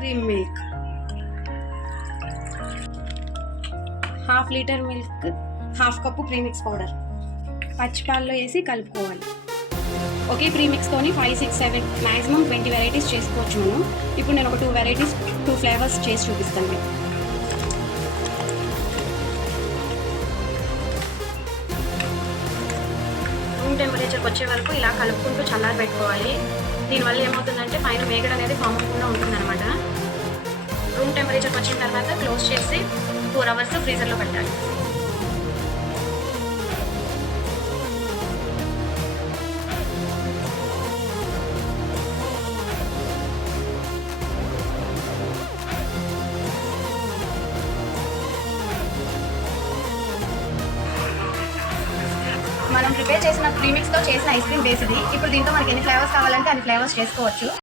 Cream milk, 1/2 litre milk, 1/2 cup premix powder పచ్చిపాల్లో వేసి కలుపుకోవాలి. ఒకే ప్రీమిక్స్తోని 5, 6, 7 మ్యాక్సిమం 20 వెరైటీస్ చేసుకోవచ్చు మనం. ఇప్పుడు నేను ఒక 2 వెరైటీస్ 2 ఫ్లేవర్స్ చేసి చూపిస్తాను మీకు. రూమ్ టెంపరేచర్కి వచ్చే వరకు ఇలా కలుపుకుంటూ చల్లారి పెట్టుకోవాలి. దీనివల్ల ఏమవుతుందంటే పైన మేగడ అనేది ఫామ్ అవ్వకుండా ఉంటుందన్నమాట. రూమ్ టెంపరేచర్కి వచ్చిన తర్వాత క్లోజ్ చేసి 4 అవర్స్ ఫ్రీజర్లో పెట్టాలి. మనం ప్రిపేర్ చేసిన ప్రీమిక్స్తో చేసిన ఐస్ క్రీమ్ బేస్ ఇది. ఇప్పుడు దీంతో మనకి ఎన్ని ఫ్లేవర్స్ కావాలంటే అన్ని ఫ్లేవర్స్ చేసుకోవచ్చు.